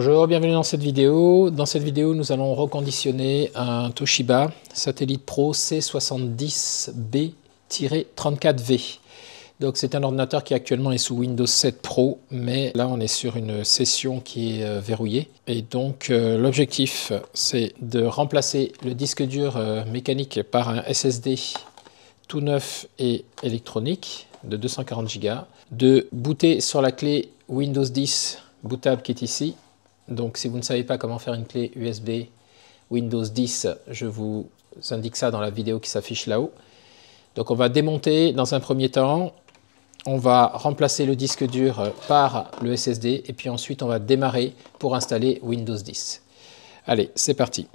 Bonjour, bienvenue dans cette vidéo. Dans cette vidéo, nous allons reconditionner un Toshiba Satellite Pro C70B-34V. Donc c'est un ordinateur qui actuellement est sous Windows 7 Pro, mais là on est sur une session qui est verrouillée. Et donc l'objectif c'est de remplacer le disque dur mécanique par un SSD tout neuf et électronique de 240 Go, de booter sur la clé Windows 10 bootable qui est ici. Donc si vous ne savez pas comment faire une clé USB Windows 10, je vous indique ça dans la vidéo qui s'affiche là-haut. Donc on va démonter dans un premier temps, on va remplacer le disque dur par le SSD et puis ensuite on va démarrer pour installer Windows 10. Allez, c'est parti.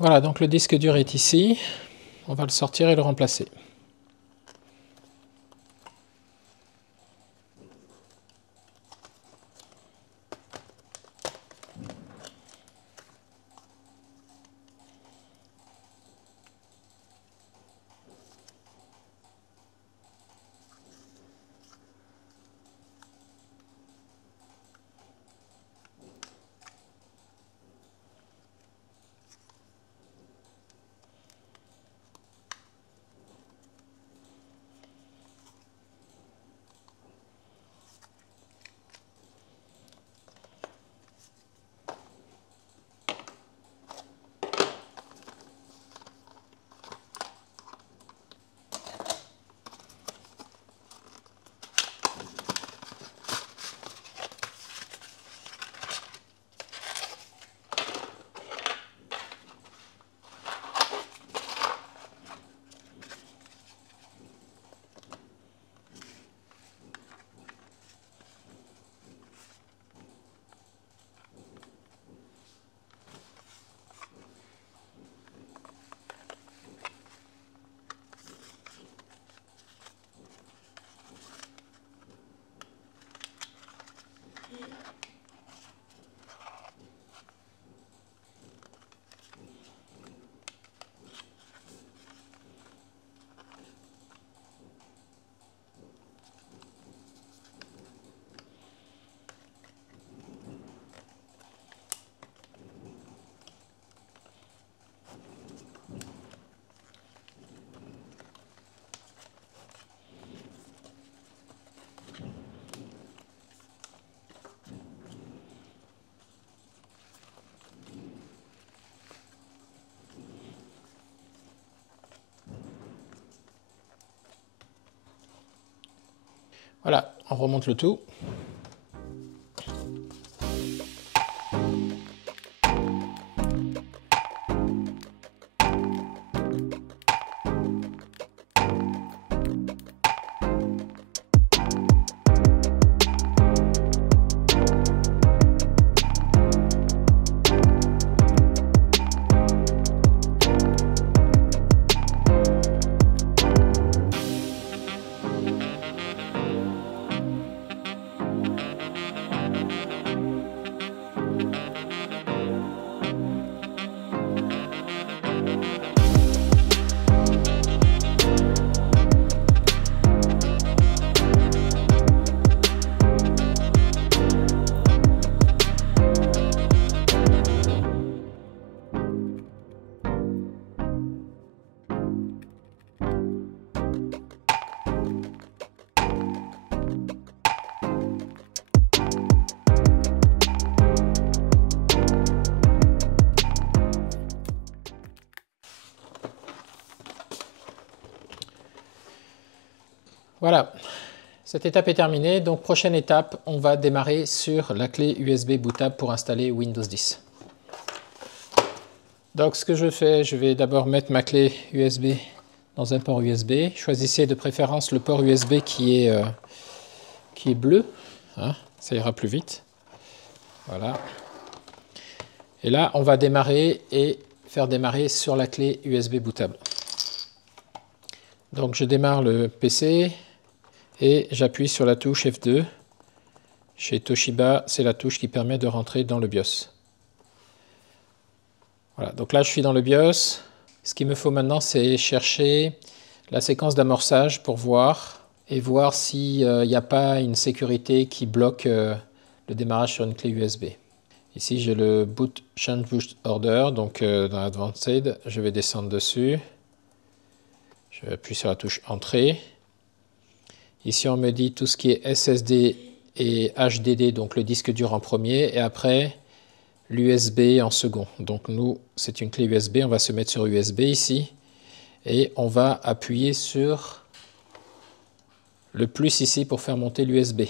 Voilà, donc le disque dur est ici. On va le sortir et le remplacer. Voilà, on remonte le tout. Voilà, cette étape est terminée. Donc prochaine étape, on va démarrer sur la clé USB bootable pour installer Windows 10. Donc ce que je fais, je vais d'abord mettre ma clé USB dans un port USB. Choisissez de préférence le port USB qui est bleu, hein, ça ira plus vite. Voilà. Et là, on va démarrer et faire démarrer sur la clé USB bootable. Donc je démarre le PC et j'appuie sur la touche F2. Chez Toshiba, c'est la touche qui permet de rentrer dans le BIOS. Voilà, donc là je suis dans le BIOS. Ce qu'il me faut maintenant, c'est chercher la séquence d'amorçage pour voir s'il n'y a pas une sécurité qui bloque le démarrage sur une clé USB. Ici j'ai le Boot Change Boot Order, donc dans Advanced, je vais descendre dessus. Je appuie sur la touche Entrée. Ici on me dit tout ce qui est SSD et HDD, donc le disque dur en premier, et après l'USB en second. Donc nous, c'est une clé USB, on va se mettre sur USB ici, et on va appuyer sur le plus ici pour faire monter l'USB.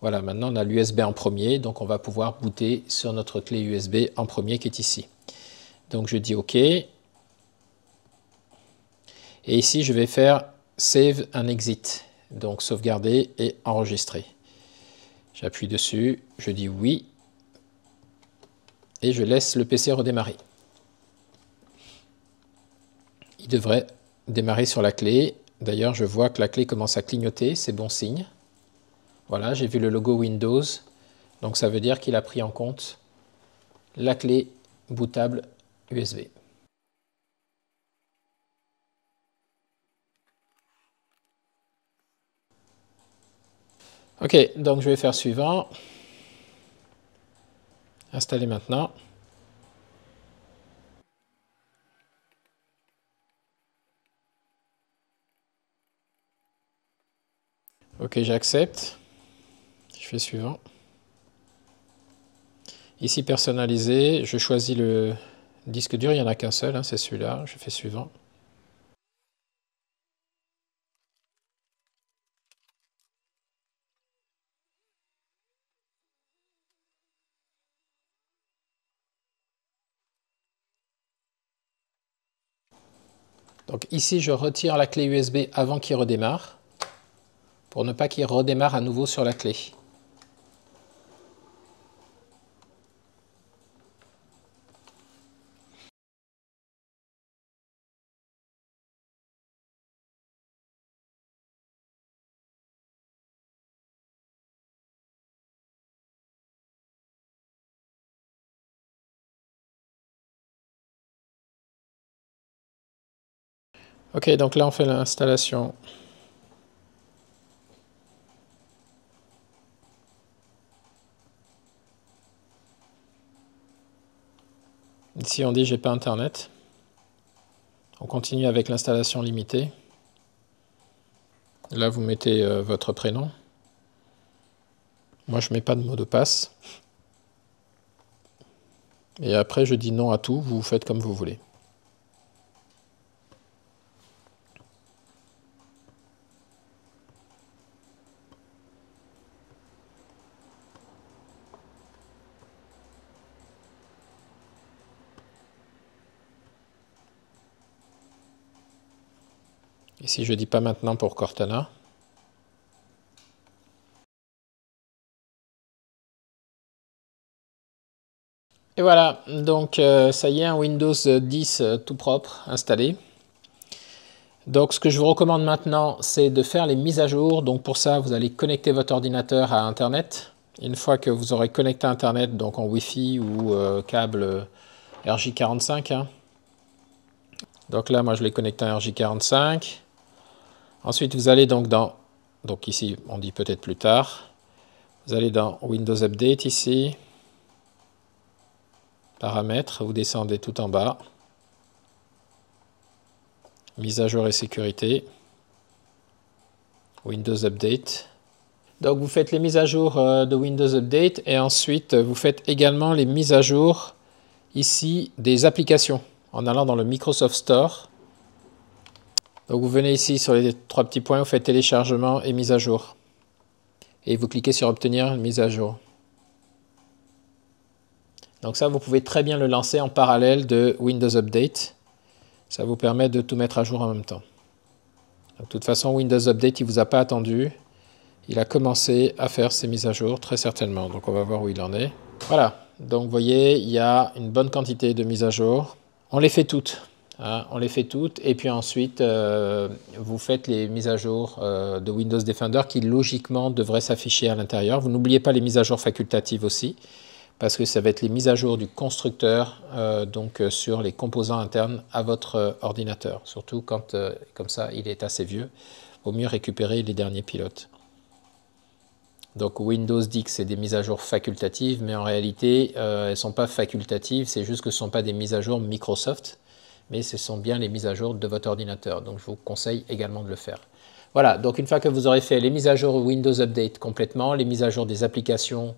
Voilà, maintenant on a l'USB en premier, donc on va pouvoir booter sur notre clé USB en premier qui est ici. Donc je dis OK. Et ici je vais faire Save and Exit, donc sauvegarder et enregistrer. J'appuie dessus, je dis oui, et je laisse le PC redémarrer. Il devrait démarrer sur la clé. D'ailleurs, je vois que la clé commence à clignoter, c'est bon signe. Voilà, j'ai vu le logo Windows, donc ça veut dire qu'il a pris en compte la clé bootable USB. Ok, donc je vais faire suivant. Installer maintenant. Ok, j'accepte. Je fais suivant. Ici, personnaliser, je choisis le disque dur, il n'y en a qu'un seul, hein, c'est celui-là. Je fais suivant. Donc ici, je retire la clé USB avant qu'il redémarre, pour ne pas qu'il redémarre à nouveau sur la clé. Ok, donc là on fait l'installation. Ici on dit j'ai pas internet. On continue avec l'installation limitée. Là vous mettez votre prénom. Moi je ne mets pas de mot de passe. Et après je dis non à tout, vous faites comme vous voulez. Ici, je ne dis pas maintenant pour Cortana. Et voilà, donc ça y est, un Windows 10 tout propre installé. Donc ce que je vous recommande maintenant, c'est de faire les mises à jour. Donc pour ça, vous allez connecter votre ordinateur à Internet. Une fois que vous aurez connecté à Internet, donc en Wi-Fi ou câble RJ45. Hein. Donc là, moi je l'ai connecté à RJ45. Ensuite, vous allez donc dans... Donc ici, on dit peut-être plus tard. Vous allez dans Windows Update ici. Paramètres, vous descendez tout en bas. Mise à jour et sécurité. Windows Update. Donc vous faites les mises à jour de Windows Update et ensuite vous faites également les mises à jour ici des applications en allant dans le Microsoft Store. Donc vous venez ici sur les 3 petits points, vous faites téléchargement et mise à jour. Et vous cliquez sur obtenir une mise à jour. Donc ça, vous pouvez très bien le lancer en parallèle de Windows Update. Ça vous permet de tout mettre à jour en même temps. Donc, de toute façon, Windows Update, il ne vous a pas attendu. Il a commencé à faire ses mises à jour, très certainement. Donc on va voir où il en est. Voilà, donc vous voyez, il y a une bonne quantité de mises à jour. On les fait toutes. Hein, on les fait toutes. Et puis ensuite, vous faites les mises à jour de Windows Defender qui logiquement devraient s'afficher à l'intérieur. Vous n'oubliez pas les mises à jour facultatives aussi, parce que ça va être les mises à jour du constructeur sur les composants internes à votre ordinateur. Surtout quand, comme ça, il est assez vieux. Il vaut mieux récupérer les derniers pilotes. Donc Windows dit que c'est des mises à jour facultatives, mais en réalité, elles ne sont pas facultatives, c'est juste que ce ne sont pas des mises à jour Microsoft, mais ce sont bien les mises à jour de votre ordinateur. Donc je vous conseille également de le faire. Voilà, donc une fois que vous aurez fait les mises à jour Windows Update complètement, les mises à jour des applications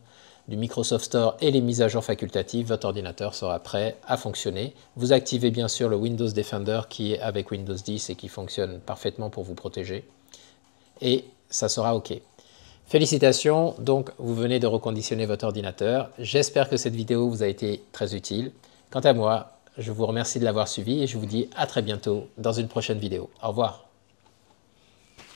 du Microsoft Store et les mises à jour facultatives, votre ordinateur sera prêt à fonctionner. Vous activez bien sûr le Windows Defender qui est avec Windows 10 et qui fonctionne parfaitement pour vous protéger. Et ça sera OK. Félicitations, donc vous venez de reconditionner votre ordinateur. J'espère que cette vidéo vous a été très utile. Quant à moi, je vous remercie de l'avoir suivi et je vous dis à très bientôt dans une prochaine vidéo. Au revoir.